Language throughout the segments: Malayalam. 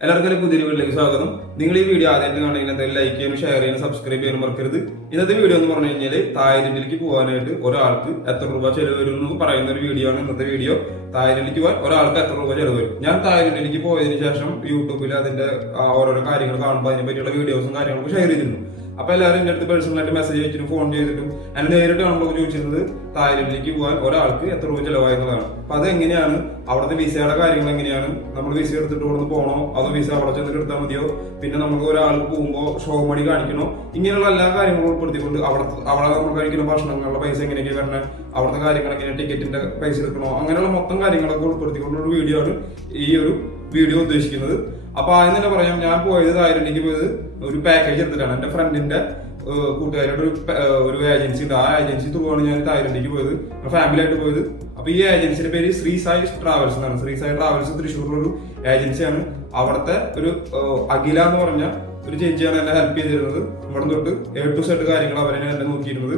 എല്ലാവർക്കും പുതിയ വീട്ടിലേക്ക് സ്വാഗതം. നിങ്ങൾ ഈ വീഡിയോ ആദ്യമായിട്ട് കാണുമെങ്കിൽ എന്തായാലും ലൈക്ക് ചെയ്യാനും ഷെയർ ചെയ്യാനും സബ്സ്ക്രൈബ് ചെയ്യാനും മറക്കരുത്. ഇന്നത്തെ വീഡിയോ എന്ന് പറഞ്ഞു കഴിഞ്ഞാൽ തായ്ലൻഡിലേക്ക് പോകാനായിട്ട് ഒരാൾക്ക് എത്ര രൂപ ചെലവ് വരും എന്ന് പറയുന്ന ഒരു വീഡിയോ ആണ് ഇന്നത്തെ വീഡിയോ തായ്ലൻഡിലേക്ക് പോകാൻ ഒരാൾക്ക് എത്ര രൂപ ചെലവ് വരും? ഞാൻ തായ്ലൻഡിലേക്ക് പോയതിനു ശേഷം യൂട്യൂബിൽ അതിന്റെ ഓരോരോ കാര്യങ്ങൾ കാണുമ്പോൾ അതിനെ പറ്റിയുള്ള വീഡിയോസും കാര്യങ്ങളൊക്കെ ഷെയർ ചെയ്തിരുന്നു. അപ്പൊ എല്ലാവരും എന്റെ അടുത്ത് പേഴ്സണലായിട്ട് മെസ്സേജ് അയച്ചിട്ടും ഫോൺ ചെയ്തിട്ടും എന്നെ നേരിട്ട് കാണുമ്പോൾ ചോദിച്ചിരുന്നത് തായ്ലൻഡിലേക്ക് പോകാൻ ഒരാൾക്ക് എത്ര രൂപ ചെലവായി എന്നുള്ളതാണ് അപ്പൊ അത് എങ്ങനെയാണ് അവിടുത്തെ വിസയുടെ കാര്യങ്ങൾ എങ്ങനെയാണ്? നമ്മൾ വിസ എടുത്തിട്ട് കൊടുത്ത് പോകണോ അതോ വിസ അവിടെ ചെന്നിട്ട് എടുത്താൽ മതിയോ? പിന്നെ നമുക്ക് ഒരാൾക്ക് പോകുമ്പോൾ ഷോ മണി കാണിക്കണോ? ഇങ്ങനെയുള്ള എല്ലാ കാര്യങ്ങളും ഉൾപ്പെടുത്തിക്കൊണ്ട് അവിടെ അവിടെ നമ്മൾ കഴിക്കുന്ന ഭക്ഷണങ്ങളുടെ പൈസ എങ്ങനെയൊക്കെ വരണേ? അവിടുത്തെ കാര്യങ്ങൾ എങ്ങനെ ടിക്കറ്റിന്റെ പൈസ എടുക്കണോ? അങ്ങനെയുള്ള മൊത്തം കാര്യങ്ങളൊക്കെ ഉൾപ്പെടുത്തിക്കൊണ്ടുള്ള വീഡിയോ ആണ് ഈ ഒരു വീഡിയോ ഉദ്ദേശിക്കുന്നത്. അപ്പൊ ആദ്യം തന്നെ പറയാം ഞാൻ പോയതായിരുന്നു എനിക്ക് പോയത് ഒരു പാക്കേജ് എടുത്തിട്ടാണ്. എന്റെ ഫ്രണ്ടിന്റെ കൂട്ടുകാരുടെ ഒരു ഒരു ഏജൻസി ഉണ്ട്. ആ ഏജൻസി ത്രൂ ആണ് ഞാൻ തായ്ലൻഡിലേക്ക് പോയത്. ഫാമിലി ആയിട്ട് പോയത്. അപ്പൊ ഈ ഏജൻസിയുടെ പേര് ശ്രീ സായി ട്രാവൽസ് എന്നാണ്. ശ്രീ സായി ട്രാവൽസ് തൃശ്ശൂരിലൊരു ഏജൻസിയാണ് അവിടുത്തെ ഒരു അഖില എന്ന് പറഞ്ഞ ഒരു ചേച്ചിയാണ് എന്നെ ഹെൽപ്പ് ചെയ്തിരുന്നത്. ഇവിടെ തൊട്ട് എ ടു സെഡ് കാര്യങ്ങൾ അവരെന്നെ എന്നെ നോക്കിയിരുന്നത്.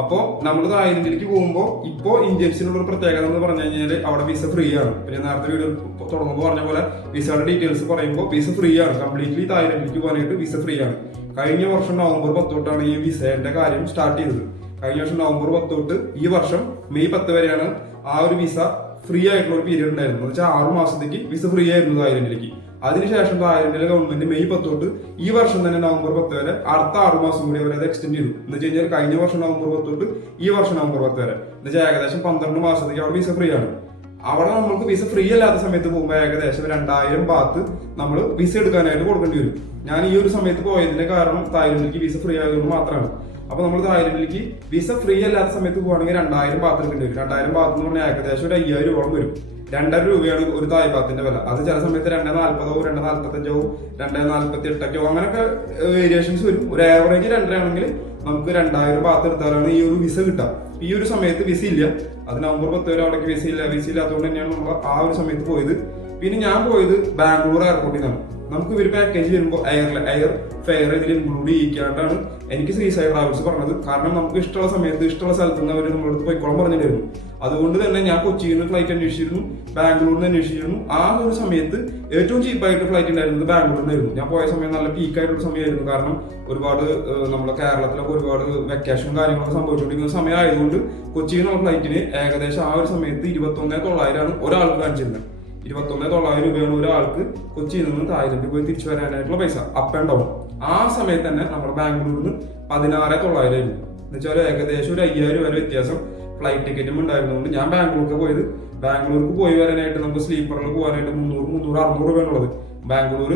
അപ്പോൾ നമ്മൾ തായ്ലൻഡിലേക്ക് പോകുമ്പോൾ ഇപ്പോൾ ഇന്ത്യൻസിനുള്ള ഒരു പ്രത്യേകത എന്ന് പറഞ്ഞു കഴിഞ്ഞാൽ അവിടെ വിസ ഫ്രീ ആണ്. പിന്നെ നേരത്തെ വീഡിയോ തുടങ്ങുമ്പോൾ പറഞ്ഞ പോലെ വിസയുടെ ഡീറ്റെയിൽസ് പറയുമ്പോൾ വിസ ഫ്രീ ആണ്. കംപ്ലീറ്റ്ലി തായ്ലൻഡിലേക്ക് പോകാനായിട്ട് വിസ ഫ്രീ ആണ്. കഴിഞ്ഞ വർഷം നവംബർ പത്ത് തൊട്ടാണ് ഈ വിസയുടെ കാര്യം സ്റ്റാർട്ട് ചെയ്തത്. കഴിഞ്ഞ വർഷം നവംബർ പത്ത് തൊട്ട് ഈ വർഷം മെയ് പത്ത് വരെയാണ് ആ ഒരു വിസ ഫ്രീ ആയിട്ടുള്ള ഒരു പീരീഡ് ഉണ്ടായിരുന്നത്. എന്ന് വെച്ചാൽ ആറ് മാസത്തേക്ക് വിസ ഫ്രീ ആയിരുന്നു തായ്ലൻഡിലേക്ക് അതിനുശേഷം തായ്ലൻഡിലെ ഗവൺമെന്റ് മെയ് പത്തോട്ട് തൊട്ട് ഈ വർഷം തന്നെ നവംബർ പത്ത് വരെ അടുത്ത ആറ് മാസം കൂടി അവർ എക്സ്റ്റെൻഡ് ചെയ്തു. എന്ന് വെച്ച് കഴിഞ്ഞാൽ കഴിഞ്ഞ വർഷം നവംബർ പത്തോട്ട് തൊട്ട് ഈ വർഷം നവംബർ പത്ത് വരെ. എന്ന് വെച്ചാൽ ഏകദേശം പന്ത്രണ്ട് മാസത്തേക്ക് അവിടെ വിസ ഫ്രീ ആണ്. അവിടെ നമുക്ക് വിസ ഫ്രീ അല്ലാത്ത സമയത്ത് പോകുമ്പോൾ ഏകദേശം രണ്ടായിരം ബാത്ത് നമ്മൾ വിസ എടുക്കാനായിട്ട് കൊടുക്കേണ്ടി വരും. ഞാൻ ഈ ഒരു സമയത്ത് പോയതിന്റെ കാരണം തായ്ലൻഡിലേക്ക് വിസ ഫ്രീ ആയതുകൊണ്ട് മാത്രമാണ്. അപ്പൊ നമ്മൾ തായ്ലൻഡിലേക്ക് വിസ ഫ്രീ അല്ലാത്ത സമയത്ത് പോകുകയാണെങ്കിൽ രണ്ടായിരം ബാത്ത് എടുക്കേണ്ടി വരും. രണ്ടായിരം ബാത്ത് എന്ന് പറഞ്ഞാൽ ഏകദേശം ഒരു അയ്യായിരം രൂപ വരും. രണ്ടര രൂപയാണ് ഒരു തായ്പാത്തിന്റെ വില. അത് ചില സമയത്ത് രണ്ടേ നാല്പതോ രണ്ടേ നാല്പത്തഞ്ചോ രണ്ടേ നാല്പത്തി എട്ടൊക്കെയോ അങ്ങനെയൊക്കെ വേരിയേഷൻസ് വരും. ഒരു ആവറേജ് രണ്ടരയാണെങ്കിൽ നമുക്ക് രണ്ടായിരം ബാത്ത് എടുത്താലാണ് ഈ ഒരു വിസ കിട്ടുക. ഈ ഒരു സമയത്ത് വിസ ഇല്ല അത് നവംബർ പത്ത് വരെ അവിടേക്ക് വിസ ഇല്ല വിസ ഇല്ലാത്തതുകൊണ്ട് തന്നെയാണ് നമ്മൾ ആ ഒരു സമയത്ത് പോയത്. പിന്നെ ഞാൻ പോയത് ബാംഗ്ലൂർ എയർപോർട്ടിൽ നിന്നാണ് നമുക്ക് ഇവർ പാക്കേജ് വരുമ്പോൾ എയർ എയർ ഫെയർ ഇതിൽ ഇൻക്ലൂഡ് ചെയ്യിക്കാണ്ടാണ് എനിക്ക് സീസ് സായി ട്രാവൽസ് പറഞ്ഞത്. കാരണം നമുക്ക് ഇഷ്ടമുള്ള സമയത്ത് ഇഷ്ടമുള്ള സ്ഥലത്ത് നിന്ന് അവർ നമ്മളടുത്ത് പോയിക്കോളം പറഞ്ഞിട്ടായിരുന്നു അതുകൊണ്ട് തന്നെ ഞാൻ കൊച്ചിയിൽ നിന്ന് ഫ്ലൈറ്റ് അന്വേഷിച്ചിരുന്നു ബാംഗ്ലൂരിൽ നിന്ന് അന്വേഷിച്ചിരുന്നു. ആ ഒരു സമയത്ത് ഏറ്റവും ചീപ്പായിട്ട് ഫ്ലൈറ്റ് ഉണ്ടായിരുന്നത് ബാംഗ്ലൂരിൽ നിന്നായിരുന്നു. ഞാൻ പോയ സമയം നല്ല പീക്കായിട്ടുള്ള സമയമായിരുന്നു. കാരണം ഒരുപാട് നമ്മുടെ കേരളത്തിലൊക്കെ ഒരുപാട് വെക്കേഷൻ കാര്യങ്ങളൊക്കെ സംഭവിച്ചുകൊണ്ടിരിക്കുന്ന സമയമായതുകൊണ്ട് കൊച്ചിയിൽ നിന്നുള്ള ഫ്ലൈറ്റിന് ഏകദേശം ആ ഒരു സമയത്ത് ഇരുപത്തൊന്നേ തൊള്ളായിരമാണ് ഒരാൾക്ക് കാണിച്ചിരുന്നത്. ഇരുപത്തൊന്ന് തൊള്ളായിരം രൂപയാണ് ഒരാൾക്ക് കൊച്ചിയിൽ നിന്ന് ആയിരം പോയി തിരിച്ചു വരാനായിട്ടുള്ള പൈസ അപ്പ് ആൻഡ് ഡൗൺ ആ സമയത്ത് തന്നെ നമ്മുടെ ബാംഗ്ലൂരിൽ നിന്ന് പതിനാറ് തൊള്ളായിരം രൂപ എന്നുവെച്ചാൽ ഏകദേശം ഒരു അയ്യായിരം വരെ വ്യത്യാസം ഫ്ലൈറ്റ് ടിക്കറ്റും ഉണ്ടായിരുന്നതുകൊണ്ട് ഞാൻ ബാംഗ്ലൂർക്ക് പോയത്. ബാംഗ്ലൂർക്ക് പോയി വരാനായിട്ട് നമുക്ക് സ്ലീപ്പറിൽ പോകാനായിട്ട് മുന്നൂറ് മുന്നൂറ് അറുന്നൂറ് രൂപയാണുള്ളത് ബാംഗ്ലൂർ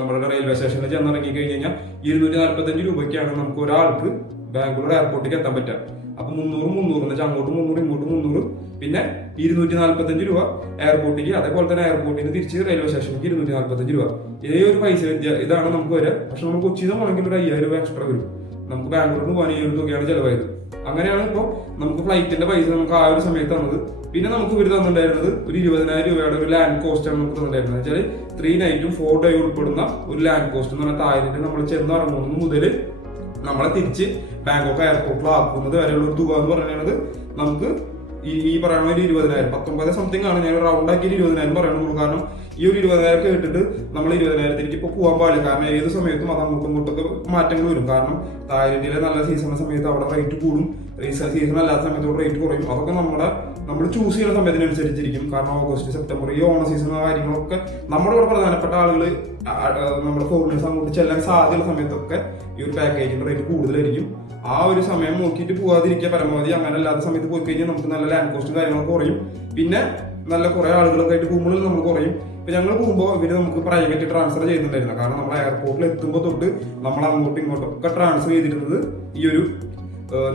നമ്മുടെ റെയിൽവേ സ്റ്റേഷനിൽ ചെന്നിറങ്ങി കഴിഞ്ഞ് കഴിഞ്ഞാൽ ഇരുന്നൂറ്റി നാൽപ്പത്തഞ്ച് രൂപയ്ക്കാണ് നമുക്ക് ഒരാൾക്ക് ബാംഗ്ലൂർ എയർപോർട്ടിലേക്ക് എത്താൻ പറ്റുക. അപ്പൊ മുന്നൂറ് മുന്നൂറ് എന്ന് വെച്ചാൽ അങ്ങോട്ട് മുന്നൂറ് ഇങ്ങോട്ട് മുന്നൂറ്. പിന്നെ ഇരുന്നൂറ്റി നാല്പത്തഞ്ച് രൂപ എയർപോർട്ടിലേക്ക് അതേപോലെ തന്നെ എയർപോർട്ടിൽ നിന്ന് തിരിച്ച് റെയിൽവേ സ്റ്റേഷനിലേക്ക് ഇരുന്നൂറ്റി നാല്പത്തഞ്ച് രൂപ. ഇതേ ഒരു പൈസ വ്യത്യ- ഇതാണ് നമുക്ക് വരെ. പക്ഷെ നമ്മൾ കൊച്ചിയിൽ നിന്ന് പോകണമെങ്കിൽ ഒരു അയ്യായിരം രൂപ എക്സ്ട്രാ വരും. നമുക്ക് ബാംഗ്ലൂരിൽ നിന്ന് പോകാൻ ഈ ഒരു തുകയാണ് ചിലവായത്. അങ്ങനെയാണ് ഇപ്പോൾ നമുക്ക് ഫ്ലൈറ്റിന്റെ പൈസ നമുക്ക് ആ ഒരു സമയത്ത് തന്നത്. പിന്നെ നമുക്ക് ഇവർ തന്നിട്ടുണ്ടായിരുന്നത് ഒരു ഇരുപതിനായിരം രൂപയുടെ ഒരു ലാൻഡ് കോസ്റ്റ് ആണ് നമുക്ക് തന്നിട്ടുണ്ടായിരുന്നത്. വെച്ചാൽ ത്രീ നൈറ്റും ഫോർ ഡേ ഉൾപ്പെടുന്ന ഒരു ലാൻഡ് കോസ്റ്റ് എന്ന് പറഞ്ഞാൽ തായ്ലൻഡ് നമ്മൾ ചെന്ന് ഇറങ്ങുന്നത് മുതൽ നമ്മളെ തിരിച്ച് ബാങ്കോക്ക് എയർപോർട്ടിൽ ആക്കുന്നത് വരെയുള്ള ഒരു തുക എന്ന് പറയുന്നത് നമുക്ക് ഈ പറയുന്ന ഒരു ഇരുപതിനായിരം പത്തൊമ്പത് സംതിങ് ആണ്. ഞാൻ റൗണ്ട് ആക്കി ഇരുപതിനായിരം പറയണുള്ളൂ കാരണം ഈ ഒരു ഇരുപതിനായിരം കേട്ടിട്ട് നമ്മൾ ഇരുപതിനായിരത്തിലേക്ക് ഇപ്പോൾ പോകാൻ പാടില്ല. കാരണം ഏത് സമയത്തും അത് അങ്ങോട്ടും ഇങ്ങോട്ടൊക്കെ മാറ്റങ്ങൾ വരും. കാരണം തായ്ലൻഡിലെ നല്ല സീസൺ സമയത്ത് അവിടെ റേറ്റ് കൂടും. സീസൺ അല്ലാത്ത സമയത്ത് റേറ്റ് കുറയും. അതൊക്കെ നമ്മുടെ നമ്മൾ ചൂസ് ചെയ്യുന്ന സമയത്തിനനുസരിച്ചിരിക്കും. കാരണം ഓഗസ്റ്റ് സെപ്റ്റംബർ ഈ ഓണ സീസൺ കാര്യങ്ങളൊക്കെ നമ്മുടെ ഇവിടെ പ്രധാനപ്പെട്ട ആളുകൾ നമ്മുടെ ഫോറിനേഴ്സ് അങ്ങോട്ട് ചെല്ലാൻ സാധ്യതയുള്ള സമയത്തൊക്കെ ഈ ഒരു പാക്കേജിന്റെ റേറ്റ് കൂടുതലായിരിക്കും. ആ ഒരു സമയം നോക്കിയിട്ട് പോകാതിരിക്കുക പരമാവധി അങ്ങനെ അല്ലാത്ത സമയത്ത് പോയി കഴിഞ്ഞാൽ നമുക്ക് നല്ല ലാൻഡ് കോസ്റ്റും കാര്യങ്ങളൊക്കെ കുറയും. പിന്നെ നല്ല കുറെ ആളുകളൊക്കെ ആയിട്ട് പോകുമ്പോൾ നമുക്ക് കുറയും. ഇപ്പൊ ഞങ്ങൾ പോകുമ്പോൾ ഇവർ നമുക്ക് പ്രൈവറ്റ് ട്രാൻസ്ഫർ ചെയ്യുന്നുണ്ടായിരുന്നു. കാരണം നമ്മൾ എയർപോർട്ടിൽ എത്തുമ്പോൾ തൊട്ട് നമ്മൾ അങ്ങോട്ടും ഇങ്ങോട്ടും ഒക്കെ ട്രാൻസ്ഫർ ചെയ്തിരുന്നത് ഈ ഒരു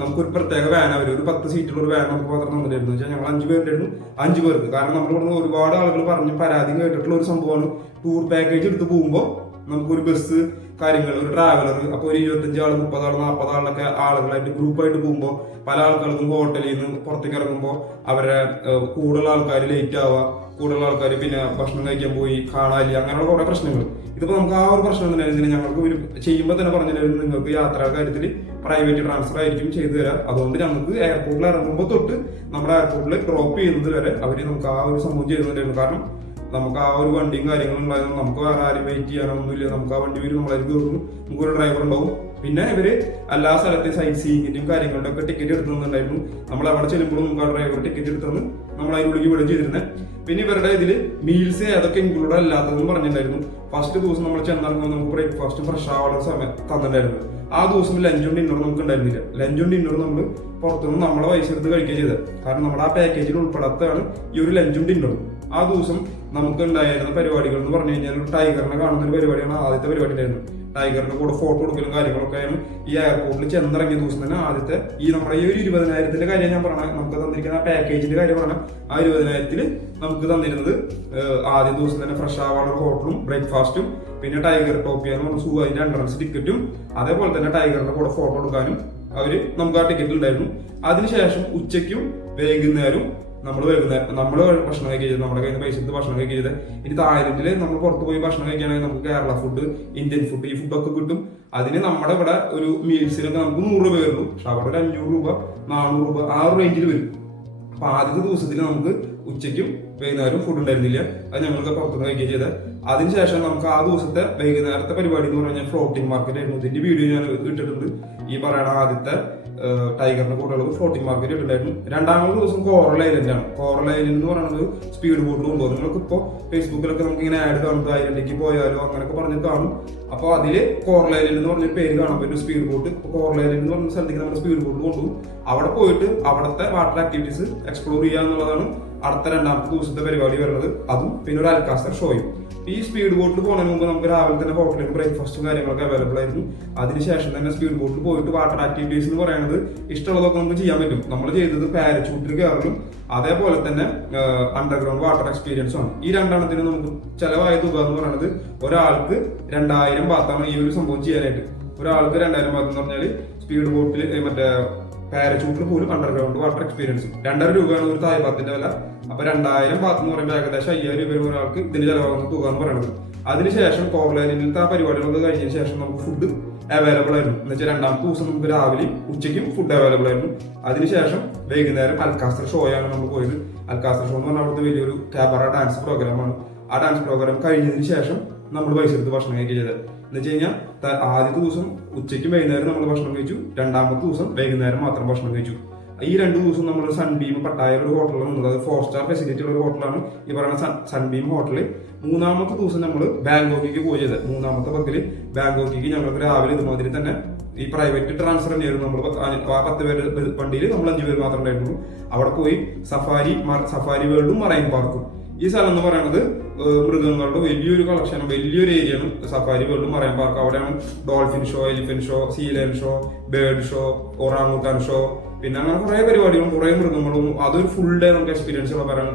നമുക്കൊരു പ്രത്യേക വാൻ അവർ ഒരു പത്ത് സീറ്റുള്ള ഒരു വാൻ നമുക്ക് മാത്രം തന്നിട്ടായിരുന്നു വെച്ചാൽ ഞങ്ങൾ അഞ്ച് പേരുണ്ടായിരുന്നു. അഞ്ച് പേർക്ക്. കാരണം നമ്മൾ ഇവിടുന്ന് ഒരുപാട് ആളുകൾ പറഞ്ഞ് പരാതി കേട്ടിട്ടുള്ള ഒരു സംഭവമാണ്. ടൂർ പാക്കേജ് എടുത്ത് പോകുമ്പോൾ നമുക്കൊരു ബസ് കാര്യങ്ങൾ ഒരു ട്രാവലർ അപ്പോൾ ഒരു ഇരുപത്തഞ്ച് ആൾ മുപ്പത് ആൾ നാൽപ്പത് ആളൊക്കെ ആളുകളായിട്ട് ഗ്രൂപ്പായിട്ട് പോകുമ്പോൾ പല ആൾക്കാർക്കും ഹോട്ടലിൽ നിന്ന് പുറത്തേക്ക് ഇറങ്ങുമ്പോൾ അവരെ കൂടുതൽ ആൾക്കാർ ലേറ്റ് ആവുക. കൂടുതലുള്ള ആൾക്കാർ പിന്നെ ഭക്ഷണം കഴിക്കാൻ പോയി കാണാനില്ല അങ്ങനെയുള്ള കുറെ പ്രശ്നങ്ങൾ ഇതിപ്പോ നമുക്ക് ആ ഒരു പ്രശ്നം തന്നെ ഞങ്ങൾക്ക് ഒരു ചെയ്യുമ്പോൾ തന്നെ പറഞ്ഞിട്ടുണ്ടായിരുന്നു നിങ്ങൾക്ക് യാത്രാ കാര്യത്തിൽ പ്രൈവറ്റ് ട്രാൻസ്ഫർ ആയിരിക്കും ചെയ്തു തരാം. അതുകൊണ്ട് ഞങ്ങൾക്ക് എയർപോർട്ടിൽ ഇറങ്ങുമ്പോൾ തൊട്ട് നമ്മുടെ എയർപോർട്ടിൽ ഡ്രോപ്പ് ചെയ്യുന്നത് വരെ അവർ നമുക്ക് ആ ഒരു സംഭവം ചെയ്യുന്നുണ്ടായിരുന്നു കാരണം നമുക്ക് ആ ഒരു വണ്ടിയും കാര്യങ്ങളും ഉണ്ടായിരുന്നു നമുക്ക് വേറെ ആരും വെയിറ്റ് ചെയ്യാനൊന്നുമില്ല. നമുക്ക് ആ വണ്ടി വരും നമ്മളായിരിക്കും കയറുന്നു നമുക്ക് ഒരു ഡ്രൈവർ ഉണ്ടാവും. പിന്നെ ഇവർ എല്ലാ സ്ഥലത്തെയും സൈറ്റ് സീയിങ്ങിന്റെയും കാര്യങ്ങളുടെ ഒക്കെ ടിക്കറ്റ് എടുത്തുന്നുണ്ടായിരുന്നു നമ്മൾ അവിടെ ചെല്ലുമ്പോഴും നമുക്ക് ആ ഡ്രൈവർ ടിക്കറ്റ് എടുത്തെന്ന് നമ്മൾ അതിനുള്ളിൽ ചെയ്തിരുന്നത് പിന്നെ ഇവരുടെ ഇതിൽ മീൽസ് അതൊക്കെ ഇൻക്ലൂഡ് അല്ലാത്തതെന്ന് പറഞ്ഞിട്ടുണ്ടായിരുന്നു. ഫസ്റ്റ് ദിവസം നമ്മൾ ചെന്നിറങ്ങുമ്പോൾ നമുക്ക് ബ്രേക്ക്ഫാസ്റ്റ് ഫ്രഷ് ആവാനുള്ള സമയം തന്നിട്ടുണ്ടായിരുന്നു. ആ ദിവസം ലഞ്ചും ഡിന്നറും നമുക്ക് ഉണ്ടായിരുന്നില്ല. ലഞ്ചും ഡിന്നറും നമ്മൾ പുറത്തുനിന്ന് നമ്മളെ പൈസ എടുത്ത് കഴിക്കുക ചെയ്തത് കാരണം നമ്മുടെ ആ പാക്കേജിൽ ഉൾപ്പെടാത്തതാണ് ഈ ഒരു ലഞ്ചും ഡിന്നറും ആ ദിവസം നമുക്ക് ഉണ്ടായിരുന്ന പരിപാടികൾ എന്ന് പറഞ്ഞു കഴിഞ്ഞാൽ ഒരു ടൈഗറിനെ കാണുന്ന ഒരു പരിപാടിയാണ് ആദ്യത്തെ പരിപാടി ഉണ്ടായിരുന്നു ടൈഗറിന്റെ കൂടെ ഫോട്ടോ എടുക്കലും കാര്യങ്ങളൊക്കെ ആയാലും ഈ എയർപോർട്ടിൽ ചെന്നിറങ്ങിയ ദിവസം തന്നെ ആദ്യത്തെ ഈ നമ്മുടെ ഈ ഒരു ഇരുപതിനായിരത്തിന്റെ കാര്യം ഞാൻ പറഞ്ഞ. നമുക്ക് തന്നിരിക്കുന്ന ആ പാക്കേജിന്റെ കാര്യം പറഞ്ഞ. ആ ഇരുപതിനായിരത്തിൽ നമുക്ക് തന്നിരുന്നത് ആദ്യ ദിവസം തന്നെ ഫ്രഷ് ആവാനുള്ള ഹോട്ടലും ബ്രേക്ക്ഫാസ്റ്റും പിന്നെ ടൈഗർ ടോപ്പിയ പറഞ്ഞ സൂ അതിന്റെ എൻട്രൻസ് ടിക്കറ്റും അതേപോലെ തന്നെ ടൈഗറിന്റെ കൂടെ ഫോട്ടോ എടുക്കാനും അവർ നമുക്ക് ആ ടിക്കറ്റ് ഉണ്ടായിരുന്നു. അതിനുശേഷം ഉച്ചയ്ക്കും വൈകുന്നേരവും നമ്മൾ വൈകുന്നേരം നമ്മൾ ഭക്ഷണം കഴിക്കുന്നത് നമ്മുടെ കയ്യിൽ പൈസ ഭക്ഷണം കഴിക്കുന്നത് ഇനി തായ്ലൻഡിൽ നമ്മൾ പുറത്ത് പോയി ഭക്ഷണം കഴിക്കുകയാണെങ്കിൽ നമുക്ക് കേരള ഫുഡ് ഇന്ത്യൻ ഫുഡ് ഈ ഫുഡൊക്കെ കിട്ടും. അതിന് നമ്മുടെ ഇവിടെ ഒരു മീൽസിനൊക്കെ നമുക്ക് നൂറ് രൂപ വരുള്ളൂ പക്ഷെ അവിടെ ഒരു അഞ്ഞൂറ് രൂപ നാനൂറ് രൂപ ആ ഒരു റേഞ്ചിൽ വരും. അപ്പൊ ആദ്യത്തെ ദിവസത്തിൽ നമുക്ക് ഉച്ചയ്ക്കും വൈകുന്നേരവും ഫുഡ് ഉണ്ടായിരുന്നില്ല. അത് ഞങ്ങൾക്ക് പുറത്തുനിന്ന് കഴിക്കുകയും ചെയ്തത് അതിനുശേഷം നമുക്ക് ആ ദിവസത്തെ വൈകുന്നേരത്തെ പരിപാടി എന്ന് പറഞ്ഞാൽ ഫ്ലോട്ടിംഗ് മാർക്കറ്റ് ആയിരുന്നു. ഇതിന്റെ വീഡിയോ ഞാൻ ഇട്ടിട്ടുണ്ട്. ഈ പറയണ ആദ്യത്തെ ടൈഗറിന്റെ കൂടെയുള്ളത് ഫ്ലോട്ടിംഗ് മാർക്കറ്റ് ഇട്ടുണ്ടായിരുന്നു രണ്ടാമത്തെ ദിവസം കോറൽ ഐലൻഡ് ആണ്. കോറൽ ഐലൻഡ് എന്ന് പറയുന്നത് സ്പീഡ് ബോട്ട് കൊണ്ടുപോകും നിങ്ങൾക്ക് ഇപ്പോൾ ഫേസ്ബുക്കിലൊക്കെ നമുക്ക് ഇങ്ങനെ ആഡ് കാണും. ഐലൻഡിലേക്ക് പോയാലോ അങ്ങനെയൊക്കെ പറഞ്ഞ് കാണും. അപ്പോൾ അതിൽ കോറൽ ഐലൻഡ് എന്ന് പറഞ്ഞ പേര് കാണാൻ പറ്റും സ്പീഡ് ബോട്ട് കോറൽ ഐലൻഡ് എന്ന് പറഞ്ഞ സ്ഥലത്തേക്ക് നമ്മൾ സ്പീഡ് ബോട്ട് കൊണ്ടുപോകും. അവിടെ പോയിട്ട് അവിടുത്തെ വാട്ടർ ആക്ടിവിറ്റീസ് എക്സ്പ്ലോർ ചെയ്യുക എന്നുള്ളതാണ് അടുത്ത രണ്ടാമത്തെ ദിവസത്തെ പരിപാടി വരുന്നത് അതും പിന്നെ ഒരു അൽക്കാസർ ഷോയും ഈ സ്പീഡ് ബോട്ടിൽ പോകുന്നതിന് മുമ്പ് നമുക്ക് രാവിലെ തന്നെ ഹോട്ടലിൽ ബ്രേക്ക്ഫാസ്റ്റും കാര്യങ്ങളൊക്കെ അവൈലബിൾ ആയിരുന്നു. അതിനുശേഷം തന്നെ സ്പീഡ് ബോട്ടിൽ പോയിട്ട് വാട്ടർ ആക്ടിവിറ്റീസ് എന്ന് പറയുന്നത് ഇഷ്ടമുള്ളതൊക്കെ നമുക്ക് ചെയ്യാൻ പറ്റും. നമ്മൾ ചെയ്തത് പാരച്ചൂട്ടിൽ കയറലും അതേപോലെ തന്നെ അണ്ടർഗ്രൗണ്ട് വാട്ടർ എക്സ്പീരിയൻസും ആണ്. ഈ രണ്ടെണ്ണത്തിന് നമുക്ക് ചിലവായ തുക എന്ന് പറയുന്നത് ഒരാൾക്ക് രണ്ടായിരം ബാത്താണ് ഈ ഒരു സംഭവം ചെയ്യാനായിട്ട്. ഒരാൾക്ക് രണ്ടായിരം ബാത്ത് എന്ന് പറഞ്ഞാൽ സ്പീഡ് ബോട്ടിൽ മറ്റേ പാരച്ചൂട്ടിൽ പോലും അണ്ടർഗ്രൗണ്ട് വാട്ടർ എക്സ്പീരിയൻസ് രണ്ടര രൂപയാണ് ഒരു തായ് ബാത്തിന്റെ വില. അപ്പൊ രണ്ടായിരം ബാത്ത് എന്ന് പറയുമ്പോൾ ഏകദേശം അയ്യായിരം രൂപ ഒരാൾക്ക് ഇതിന് ചെലവാകുന്ന തുക എന്ന് പറയുന്നത് അതിനുശേഷം കോർലൈനിലത്തെ ആ പരിപാടികളൊക്കെ കഴിഞ്ഞതിന് ശേഷം നമുക്ക് ഫുഡ് അവൈലബിൾ ആയിരുന്നു. എന്ന് വെച്ചാൽ രണ്ടാമത്തെ ദിവസം നമുക്ക് രാവിലെ ഉച്ചയ്ക്കും ഫുഡ് അവൈലബിൾ ആയിരുന്നു. അതിനുശേഷം വൈകുന്നേരം അൽക്കാസ്റ്റർ ഷോയാണ് നമ്മൾ പോയത്. അൽക്കാസ്റ്റർ ഷോ എന്ന് പറഞ്ഞാൽ അവിടുത്തെ വലിയൊരു ക്യാബറ ഡാൻസ് പ്രോഗ്രാമാണ് ആ ഡാൻസ് പ്രോഗ്രാം കഴിഞ്ഞതിന് ശേഷം നമ്മൾ പൈസ എടുത്ത് ഭക്ഷണം കഴിക്കുക ചെയ്തത്. എന്ന് വെച്ച് കഴിഞ്ഞാൽ ആദ്യത്തെ ദിവസം ഉച്ചയ്ക്കും വൈകുന്നേരം നമ്മൾ ഭക്ഷണം കഴിച്ചു. രണ്ടാമത്തെ ദിവസം വൈകുന്നേരം മാത്രം ഭക്ഷണം കഴിച്ചു. ഈ രണ്ട് ദിവസം നമ്മൾ സൺബീം പട്ടായ ഒരു ഹോട്ടലാണ് നിന്നത്. അത് ഫോർ സ്റ്റാർ ഫെസിലിറ്റി ഉള്ള ഒരു ഹോട്ടലാണ് ഈ പറയുന്ന സൺ സൺബീം ഹോട്ടലിൽ മൂന്നാമത്തെ ദിവസം നമ്മൾ ബാങ്കോക്കിലേക്ക് പോയി ചെയ്തത്. മൂന്നാമത്തെ പത്തിൽ ബാങ്കോക്കിലേക്ക് ഞങ്ങൾക്ക് രാവിലെ ഇതുമാതിരി തന്നെ ഈ പ്രൈവറ്റ് ട്രാൻസ്ഫർ തന്നെയായിരുന്നു നമ്മൾ പത്ത് പേര് വണ്ടിയിൽ നമ്മൾ അഞ്ചു പേര് മാത്രമേ ഉണ്ടായിരുന്നുള്ളൂ. അവിടെ പോയി സഫാരി സഫാരി വേൾഡും മറൈൻ പാർക്കും ഈ സ്ഥലം എന്ന് പറയുന്നത് മൃഗങ്ങളുടെ വലിയൊരു കളക്ഷനും വലിയൊരു ഏരിയയാണ് സഫാരി വേൾഡും മറൈൻ പാർക്ക് അവിടെയാണ് dolphin show elephant show sea lion show bird show orangutan show പിന്നെ അങ്ങനെ കുറേ പരിപാടികളും കുറെ മൃഗങ്ങളും അതൊരു ഫുൾ ഡേ നമുക്ക് എക്സ്പീരിയൻസ് ഉള്ള പറയാൻ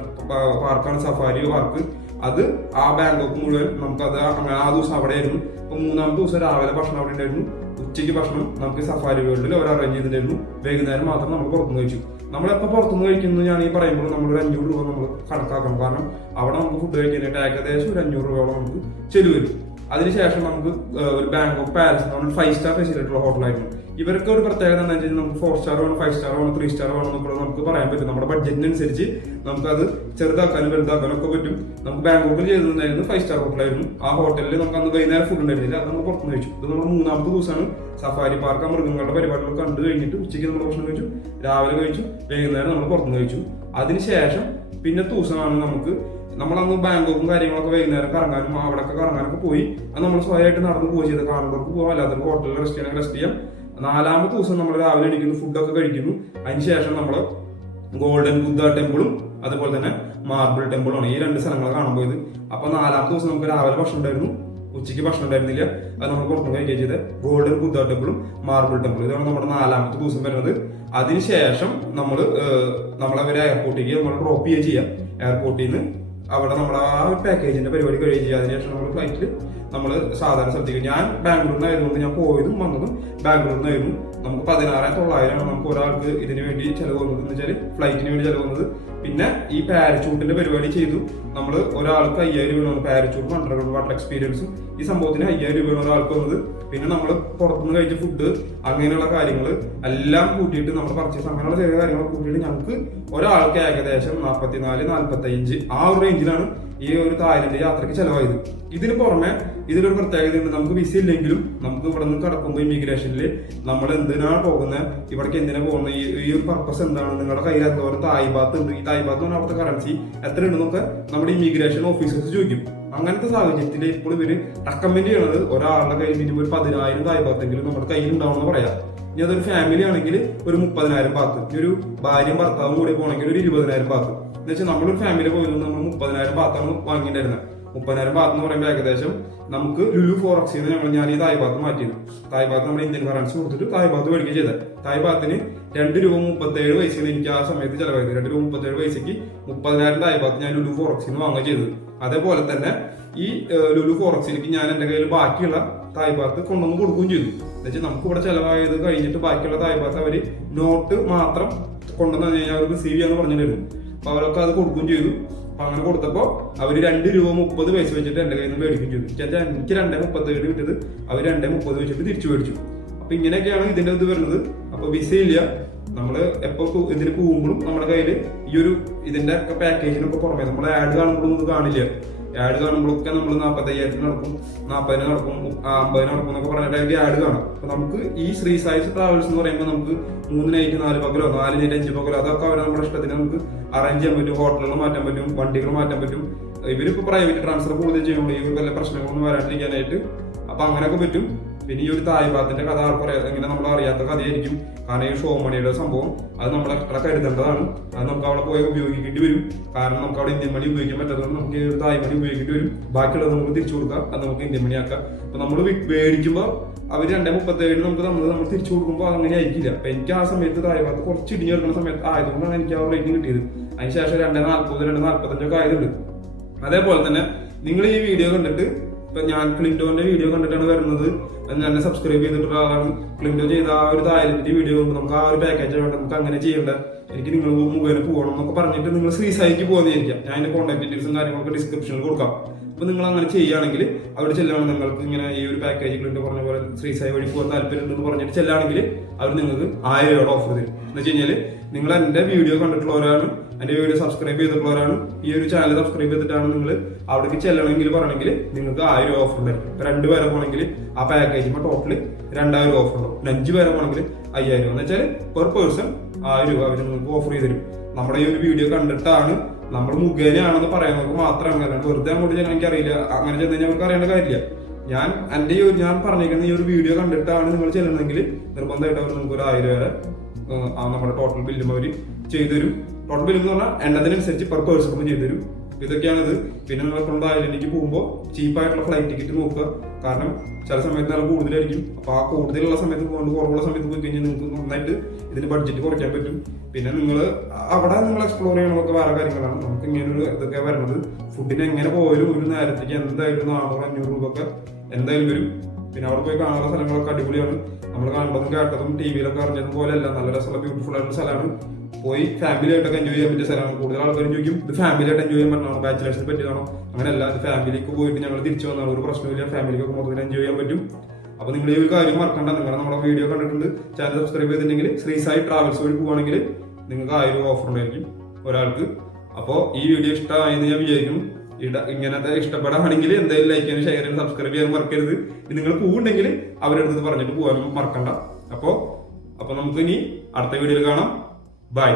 പാർക്കാണ് സഫാരി പാർക്ക് അത് ആ ബാങ്കോക്ക് മുഴുവൻ നമുക്കത് അങ്ങനെ ആ ദിവസം അവിടെ ആയിരുന്നു. അപ്പൊ മൂന്നാമത്തെ ദിവസം രാവിലെ ഭക്ഷണം അവിടെ ഉണ്ടായിരുന്നു. ഉച്ചയ്ക്ക് ഭക്ഷണം നമുക്ക് സഫാരി വേൾഡിൽ അവർ അറേഞ്ച് ചെയ്തിട്ടുണ്ടായിരുന്നു. വൈകുന്നേരം മാത്രം നമ്മൾ പുറത്തുനിന്ന് കഴിച്ചു. നമ്മളെപ്പോൾ പുറത്തുനിന്ന് കഴിക്കുന്നത് ഞാൻ ഈ പറയുമ്പോൾ നമ്മൾ ഒരു അഞ്ഞൂറ് രൂപ നമ്മൾ കണക്കാക്കണം. കാരണം അവിടെ നമുക്ക് ഫുഡ് കഴിക്കാനായിട്ട് ഏകദേശം ഒരു അഞ്ഞൂറ് രൂപയോളം നമുക്ക് ചെലവ് വരും. അതിനുശേഷം നമുക്ക് ഒരു ബാങ്കോക്ക് പാലസ് നമ്മൾ ഫൈവ് സ്റ്റാർ ഫെസിലിറ്റി ഉള്ള ഹോട്ടലായിരുന്നു ഇവർക്ക് ഒരു പ്രത്യേകത എന്താ വെച്ചാൽ നമുക്ക് ഫോർ സ്റ്റാർ വേണം ഫൈവ് സ്റ്റാർ വേണം ത്രീ സ്റ്റാർ വേണം എന്നൊക്കെ നമുക്ക് പറയാൻ പറ്റും. നമ്മുടെ ബഡ്ജറ്റിനനുസരിച്ച് നമുക്കത് ചെറുതാക്കാനും വലുതാക്കാനും ഒക്കെ പറ്റും. നമുക്ക് ബാങ്കോക്കിൽ ചെയ്തിട്ടുണ്ടായിരുന്നു ഫൈവ് സ്റ്റാർ ഹോട്ടലായിരുന്നു ആ ഹോട്ടലിൽ നമുക്ക് അന്ന് വൈകുന്നേരം ഫുഡ് ഉണ്ടായിരുന്നില്ല. അത് നമ്മൾ പുറത്തുനിന്ന് കഴിച്ചു. ഇത് നമ്മൾ മൂന്നാമത്തെ ദിവസമാണ്. സഫാരി പാർക്ക് മൃഗങ്ങളുടെ പരിപാടികൾ കണ്ടു കഴിഞ്ഞിട്ട് ഉച്ചയ്ക്ക് നമ്മൾ ഭക്ഷണം കഴിച്ചു. രാവിലെ കഴിച്ചു. വൈകുന്നേരം നമ്മൾ പുറത്തുനിന്ന് കഴിച്ചു. അതിനുശേഷം പിന്നെ ദിവസമാണ് നമുക്ക് നമ്മളന്ന് ബാങ്കോക്കും കാര്യങ്ങളൊക്കെ വൈകുന്നേരം കറങ്ങാനും അവിടെയൊക്കെ കറങ്ങാനൊക്കെ പോയി. അത് നമ്മൾ സ്വയമായിട്ട് നടന്ന് പോയി ചെയ്ത്. കാണുന്നവർക്ക് പോകാം അല്ലാത്തവർക്ക് ഹോട്ടലിൽ റെസ്റ്റ് ചെയ്യണമെങ്കിൽ റെസ്റ്റ് ചെയ്യാം. നാലാമത്തെ ദിവസം നമ്മൾ രാവിലെ എണീക്കുന്നു ഫുഡൊക്കെ കഴിക്കുന്നു. അതിനുശേഷം നമ്മൾ ഗോൾഡൻ ബുദ്ധ ടെമ്പിളും അതുപോലെ തന്നെ മാർബിൾ ടെമ്പിളുമാണ് ഈ രണ്ട് സ്ഥലങ്ങൾ കാണാൻ പോയത്. അപ്പൊ നാലാമത്തെ ദിവസം നമുക്ക് രാവിലെ ഭക്ഷണം ഉണ്ടായിരുന്നു. ഉച്ചയ്ക്ക് ഭക്ഷണം ഉണ്ടായിരുന്നില്ല. അത് നമ്മൾ പുറത്തുനിന്ന് കഴിക്കുക ചെയ്തത്. ഗോൾഡൻ ബുദ്ധ ടെമ്പിളും മാർബിൾ ടെമ്പിളും ഇതാണ് നമ്മുടെ നാലാമത്തെ ദിവസം വരുന്നത്. അതിനുശേഷം നമ്മൾ നമ്മളവരെ എയർപോർട്ടിലേക്ക് നമ്മൾ ഡ്രോപ്പ് ചെയ്യുക ചെയ്യാം. എയർപോർട്ടിൽ നിന്ന് അവിടെ നമ്മൾ ആ പാക്കേജിന്റെ പരിപാടി കഴിയുകയും ചെയ്യുക അതിനുശേഷം നമ്മൾ ഫ്ലൈറ്റിൽ നമ്മൾ സാധാരണ ശ്രദ്ധിക്കും. ഞാൻ ബാംഗ്ലൂരിൽ നിന്നായതുകൊണ്ട് ഞാൻ പോയതും വന്നതും ബാംഗ്ലൂരിൽ നിന്നായിരുന്നു നമുക്ക് പതിനാറ് തൊള്ളായിരമാണ് നമുക്ക് ഒരാൾക്ക് ഇതിന് വേണ്ടി ചിലവ് വന്നത്. എന്ന് വെച്ചാൽ ഫ്ലൈറ്റിന് വേണ്ടി ചിലവ് വന്നത്. പിന്നെ ഈ പാരച്ചൂട്ടിന്റെ പരിപാടി ചെയ്തു. നമ്മൾ ഒരാൾക്ക് അയ്യായിരം രൂപ പാരച്ചൂട്ടും അണ്ടർഗ്രൗണ്ട് വാട്ടർ എക്സ്പീരിയൻസും ഈ സംഭവത്തിന് അയ്യായിരം രൂപയാണ് ഒരാൾക്ക് വന്നത്. പിന്നെ നമ്മൾ പുറത്തുനിന്ന് കഴിച്ച ഫുഡ് അങ്ങനെയുള്ള കാര്യങ്ങൾ എല്ലാം കൂട്ടിയിട്ട് നമ്മൾ പർച്ചേസ് അങ്ങനെയുള്ള ചെറിയ കാര്യങ്ങൾ കൂട്ടിയിട്ട് ഞങ്ങൾക്ക് ഒരാൾക്ക് ഏകദേശം നാൽപ്പത്തിനാല് നാൽപ്പത്തി ആ ഒരു റേഞ്ചിലാണ് ഈ ഒരു തായ്ലൻഡ് യാത്രയ്ക്ക് ചെലവായത്. ഇതിന് പുറമെ ഇതിലൊരു പ്രത്യേകതയുണ്ട്. നമുക്ക് വിസ ഇല്ലെങ്കിലും നമുക്ക് ഇവിടെ നിന്ന് കടക്കുമ്പോൾ ഇമിഗ്രേഷനിൽ നമ്മൾ എന്തിനാണ് പോകുന്നത് ഇവിടേക്ക് എന്തിനാണ് പോകുന്നത് ഈ ഒരു പർപ്പസ് എന്താണ്? നിങ്ങളുടെ കയ്യിൽ എത്ര തായ് ബാത്ത് ഉണ്ട്. ഈ തായ് ഭാഗത്ത് എന്ന് അവിടുത്തെ കറൻസി എത്ര ഉണ്ടെന്നൊക്കെ നമ്മുടെ ഇമിഗ്രേഷൻ ഓഫീസേഴ്സ് ചോദിക്കും. അങ്ങനത്തെ സാഹചര്യത്തിൽ ഇപ്പോൾ ഇവർ റെക്കമെൻഡ് ചെയ്യണത് ഒരാളുടെ കയ്യിൽ മിനിമം ഒരു പതിനായിരം തായ് ഭാഗത്തെങ്കിലും നമ്മുടെ കയ്യിൽ ഉണ്ടാവണമെന്ന് പറയാം. ഇനി അതൊരു ഫാമിലി ആണെങ്കിൽ ഒരു മുപ്പതിനായിരം ഇനി ഒരു ഭാര്യയും ഭർത്താവും കൂടി പോകണമെങ്കിൽ ഒരു ഇരുപതിനായിരം ബാത്ത് എന്ന് വെച്ചാൽ നമ്മളൊരു ഫാമിലി പോയിരുന്നു നമ്മൾ മുപ്പതിനായിരം ബാത്താണ് വാങ്ങിയിട്ടുണ്ടായിരുന്നത് മുപ്പതിനായിരം ഭാഗത്ത് എന്ന് പറയുമ്പോൾ ഏകദേശം നമുക്ക് ലുലു ഫോറക്സിൽ നിന്ന് ഞങ്ങൾ ഞാൻ ഈ തായ് ഭാഗത്ത് മാറ്റിയത് തായ് ഭാഗത്ത് നമ്മൾ ഇന്ത്യൻ കറൻസി കൊടുത്തിട്ട് തായ് ഭാഗത്ത് മേടിക്കുക ചെയ്തത്. തായ് ഭാഗത്തിന് രണ്ട് രൂപ മുപ്പത്തേഴ് പൈസയാണ് എനിക്ക് ആ സമയത്ത് ചിലവായത് രണ്ട് രൂപ മുപ്പത്തേഴ് പൈസയ്ക്ക് മുപ്പതിനായിരം തായ് ഭാഗത്ത് ഞാൻ ലുലു ഫോറക്സിൽ നിന്ന് വാങ്ങുക ചെയ്തത്. അതേപോലെ തന്നെ ഈ ലുലു ഫോറക്സിലേക്ക് ഞാൻ എന്റെ കയ്യിൽ ബാക്കിയുള്ള തായ് ഭാഗത്ത് കൊണ്ടുവന്ന് കൊടുക്കുകയും ചെയ്തു. എന്നുവെച്ചാൽ നമുക്ക് ഇവിടെ ചിലവായത് കഴിഞ്ഞിട്ട് ബാക്കിയുള്ള തായ് ഭാഗത്ത് അവർ നോട്ട് മാത്രം കൊണ്ടുവന്ന് കഴിഞ്ഞാൽ അവർക്ക് റിസീവ് ചെയ്യാന്ന് പറഞ്ഞിട്ടുണ്ടായിരുന്നു. അപ്പൊ അവരൊക്കെ അത് കൊടുക്കുകയും ചെയ്തു. അപ്പൊ അങ്ങനെ കൊടുത്തപ്പോ അവർ രണ്ട് രൂപ മുപ്പത് പൈസ വെച്ചിട്ട് എന്റെ കയ്യിൽ നിന്ന് മേടിക്കുകയും ചെയ്തു. ചേച്ചാ എനിക്ക് രണ്ടേ മുപ്പത് വീട് കിട്ടിയത്. അവർ രണ്ടേ മുപ്പത് വെച്ചിട്ട് തിരിച്ചു മേടിച്ചു. അപ്പൊ ഇങ്ങനെയൊക്കെയാണ് ഇതിന്റെ ഇത് വരുന്നത്. അപ്പൊ വിസ ഇല്ല. നമ്മൾ എപ്പോ ഇതിന് പോകുമ്പോഴും നമ്മുടെ കയ്യിൽ ഈ ഒരു ഇതിന്റെ പാക്കേജിനൊക്കെ പുറമെ നമ്മളെ ആഡ് കാണുമ്പോഴൊന്നും കാണില്ല. ആഡ് കാണുമ്പോഴൊക്കെ നമ്മൾ നാൽപ്പത്തയ്യായിരത്തിന് നടക്കും നാൽപ്പതിന് നടക്കും അമ്പതിന് നടക്കും എന്നൊക്കെ പറഞ്ഞിട്ടായിരിക്കും ആഡ് കാണും. അപ്പൊ നമുക്ക് ഈ ശ്രീ സായിസ് ട്രാവൽസ് എന്ന് പറയുമ്പോൾ നമുക്ക് മൂന്ന് നൈറ്റ് നാല് പകലോ നാല് നൈറ്റ് അഞ്ച് പകലോ അതൊക്കെ അവർ നമ്മുടെ ഇഷ്ടത്തിന് നമുക്ക് അറേഞ്ച് ചെയ്യാൻ പറ്റും ഹോട്ടലുകൾ മാറ്റാൻ പറ്റും വണ്ടികൾ മാറ്റാൻ പറ്റും. ഇവരിപ്പോ പ്രൈവറ്റ് ട്രാൻസ്ഫർ കൂടുതൽ ചെയ്യുമ്പോൾ ഈ വല്ല പ്രശ്നങ്ങളൊന്നും വരാണ്ടിരിക്കാനായിട്ട് അപ്പൊ അങ്ങനെയൊക്കെ പറ്റും. പിന്നെ ഈ ഒരു തായ്പാത്തിന്റെ കഥ ആർക്കും ഇങ്ങനെ നമ്മൾ അറിയാത്ത കഥയായിരിക്കും. കാരണം ഈ ഷോമണിയുടെ സംഭവം അത് നമ്മൾ എത്ര കരുതേണ്ടതാണ്. അത് നമുക്ക് അവിടെ പോയി ഉപയോഗിക്കേണ്ടി വരും. കാരണം നമുക്ക് അവിടെ ഇന്ത്യൻ മണി ഉപയോഗിക്കാൻ പറ്റാത്തതുകൊണ്ട് നമുക്ക് ഈ ഒരു തായ് മണി ഉപയോഗിക്കേണ്ടി വരും. ബാക്കിയുള്ളത് നമുക്ക് തിരിച്ചു കൊടുക്കാം. അത് നമുക്ക് ഇന്ത്യൻ മണി അപ്പൊ നമ്മൾ മേടിക്കുമ്പോൾ അവർ രണ്ടേ മുപ്പത്തേഴിന് നമുക്ക് നമ്മൾ നമ്മൾ തിരിച്ചു കൊടുക്കുമ്പോൾ അങ്ങനെ ആയിരിക്കില്ല. അപ്പൊ എനിക്ക് ആ സമയത്ത് തായ്പാത്ത് കുറച്ച് ഇടിഞ്ഞു കിടക്കുന്ന സമയത്ത് ആയതുകൊണ്ടാണ് എനിക്ക് ആ റേറ്റിംഗ് കിട്ടിയത്. അതിനുശേഷം രണ്ടേ നാൽപ്പത് രണ്ട് നാൽപ്പത്തഞ്ചൊക്കെ ആയതുണ്ട്. അതേപോലെ തന്നെ നിങ്ങൾ ഈ വീഡിയോ കണ്ടിട്ട് ഇപ്പൊ ഞാൻ ക്ലിന്റോന്റെ വീഡിയോ കണ്ടിട്ടാണ് വരുന്നത്. ഞാൻ സബ്സ്ക്രൈബ് ചെയ്തിട്ടുള്ള ആളാണ്. ക്ലിന്റോ ചെയ്ത ആ ഒരു തായ്ലൻഡിന്റെ വീഡിയോ കൊണ്ട്. നമുക്ക് ആ ഒരു പാക്കേജ് വേണ്ട നമുക്ക് അങ്ങനെ ചെയ്യണ്ട. എനിക്ക് നിങ്ങൾ മുഖേന പോകണം എന്നൊക്കെ പറഞ്ഞിട്ട് നിങ്ങൾ ശ്രീസായിക്ക് പോകുന്നതായിരിക്കാം ഞാൻ അതിന്റെ കോൺടാക്ട് ഡീറ്റെയിൽസും കാര്യങ്ങളൊക്കെ ഡിസ്ക്രിപ്ഷനിൽ കൊടുക്കാം. അപ്പൊ നിങ്ങൾ അങ്ങനെ ചെയ്യുകയാണെങ്കിൽ അവിടെ ചെല്ലുകയാണ് നിങ്ങൾക്ക് ഇങ്ങനെ ഈ ഒരു പാക്കേജ് ക്ലിന്റോ പറഞ്ഞ പോലെ ശ്രീസായി വഴി പോകാൻ താല്പര്യം ഉണ്ടെന്ന് പറഞ്ഞിട്ട് ചെല്ലുകയാണെങ്കിൽ അവർ നിങ്ങൾക്ക് ആയിരം രൂപയുടെ ഓഫർ തരും. എന്ന് വെച്ച് കഴിഞ്ഞാൽ നിങ്ങൾ എന്റെ വീഡിയോ കണ്ടിട്ടുള്ളവരാണ് എന്റെ വീഡിയോ സബ്സ്ക്രൈബ് ചെയ്തിട്ടുള്ളവരാണ് ഈ ഒരു ചാനൽ സബ്സ്ക്രൈബ് ചെയ്തിട്ടാണ് നിങ്ങൾ അവിടേക്ക് ചെല്ലണമെങ്കിൽ പറയണമെങ്കിൽ നിങ്ങൾക്ക് ആയിരം ഓഫർ ഉണ്ടായിരിക്കും. രണ്ട് പേരെ പോകണമെങ്കിൽ ആ പാക്കേജ് ടോട്ടൽ രണ്ടായിരം ഓഫർ ഉണ്ടാവും. അഞ്ച് പേരെ പോകണമെങ്കിൽ അയ്യായിരം എന്ന് വെച്ചാൽ പെർ പേഴ്സൺ ആയിരം രൂപ അവർ നിങ്ങൾക്ക് ഓഫർ ചെയ്ത് തരും. നമ്മുടെ ഈ ഒരു വീഡിയോ കണ്ടിട്ടാണ് നമ്മൾ മുഖേനയാണെന്ന് പറയുന്നത് മാത്രമാണ്. കാരണം വെറുതെ അങ്ങോട്ട് ചെല്ലാൻ എനിക്കറിയില്ല അങ്ങനെ ചെന്ന് കഴിഞ്ഞാൽ നമുക്ക് അറിയേണ്ട കാര്യമില്ല. ഞാൻ എന്റെ ഈ ഞാൻ പറഞ്ഞിരിക്കുന്ന ഈ ഒരു വീഡിയോ കണ്ടിട്ടാണ് നിങ്ങൾ ചെല്ലുന്നതെങ്കിൽ നിർബന്ധമായിട്ട് അവർ നിങ്ങൾക്ക് ഒരു ആയിരം വരെ നമ്മുടെ ടോട്ടൽ ബില്ലും അവർ ചെയ്തുതരും. ടോട്ടൽ ബില്ല് എന്ന് പറഞ്ഞാൽ എണ്ണത്തിനനുസരിച്ച് പെർ പേഴ്സൺ നമ്മൾ ചെയ്തു തരും ഇതൊക്കെയാണിത്. പിന്നെ നിങ്ങൾ കൊണ്ട് ഐലൻഡിലേക്ക് പോകുമ്പോൾ ചീപ്പായിട്ടുള്ള ഫ്ലൈറ്റ് ടിക്കറ്റ് നോക്കുക. കാരണം ചില സമയത്ത് നല്ല കൂടുതലായിരിക്കും. അപ്പൊ ആ കൂടുതലുള്ള സമയത്ത് പോകുന്നത് കുറവുള്ള സമയത്ത് പോയി കഴിഞ്ഞാൽ നിങ്ങൾക്ക് നന്നായിട്ട് ഇതിന് ബഡ്ജറ്റ് കുറയ്ക്കാൻ പറ്റും. പിന്നെ നിങ്ങൾ അവിടെ നിങ്ങൾ എക്സ്പ്ലോർ ചെയ്യണമൊക്കെ വേറെ കാര്യങ്ങളാണ്. നമുക്ക് ഇങ്ങനെ ഒരു ഇതൊക്കെ വരണത്. ഫുഡിന് എങ്ങനെ പോയാലും ഒരു നേരത്തേക്ക് എന്തായാലും നാനൂറ് അഞ്ഞൂറ് രൂപ ഒക്കെ എന്തായാലും വരും. പിന്നെ അവിടെ പോയി കാണാനുള്ള സ്ഥലങ്ങളൊക്കെ അടിപൊളിയാണ്. നമ്മൾ കണ്ടതും കേട്ടതും ടി വിയിലൊക്കെ അറിഞ്ഞതും പോലെയല്ല നല്ല രസമുള്ള ബ്യൂട്ടിഫുൾ ആയിട്ടുള്ള സ്ഥലമാണ്. പോയി ഫാമിലി ആയിട്ടൊക്കെ എൻജോയ് ചെയ്യാൻ പറ്റിയ സ്ഥലമാണ്. കൂടുതൽ ആൾക്കാരും ചോദിക്കും ഇത് ഫാമിലി ആയിട്ട് എൻജോയ് ചെയ്യാൻ പറ്റണോ? ബാച്ചിലേഴ്സിന് പറ്റിയതാണോ? അങ്ങനെയല്ല ഇത് ഫാമിലിക്ക് പോയിട്ട് ഞങ്ങൾ തിരിച്ചു വന്നാൽ ഒരു പ്രശ്നമില്ല ഫാമിലിക്കൊക്കെ മൊത്തത്തിൽ എൻജോയ് ചെയ്യാൻ പറ്റും. അപ്പൊ നിങ്ങൾ ഈ ഒരു കാര്യം മറക്കണ്ട. നിങ്ങൾ നമ്മുടെ വീഡിയോ കണ്ടിട്ടുണ്ട്. ചാനൽ സബ്സ്ക്രൈബ് ചെയ്തിട്ടുണ്ടെങ്കിൽ ശ്രീസായി ട്രാവൽസ് വഴി പോവുകയാണെങ്കിൽ നിങ്ങൾക്ക് ആയിരം ഒരു ഓഫർ ഉണ്ടായിരിക്കും ഒരാൾക്ക്. അപ്പോൾ ഈ വീഡിയോ ഇഷ്ടമായെന്ന് ഞാൻ വിചാരിക്കുന്നു. ഇട ഇങ്ങനത്തെ ഇഷ്ടപ്പെടാണെങ്കിൽ എന്തായാലും ലൈക്ക് ചെയ്യാനും ഷെയർ ചെയ്യാനും സബ്സ്ക്രൈബ് ചെയ്യാൻ മറക്കരുത്. നിങ്ങൾ പോകുന്നുണ്ടെങ്കിൽ അവരുടെ അടുത്ത് പറഞ്ഞിട്ട് പോകാനും മറക്കണ്ട. അപ്പോൾ അപ്പോൾ നമുക്ക് ഇനി അടുത്ത വീഡിയോയിൽ കാണാം. ബൈ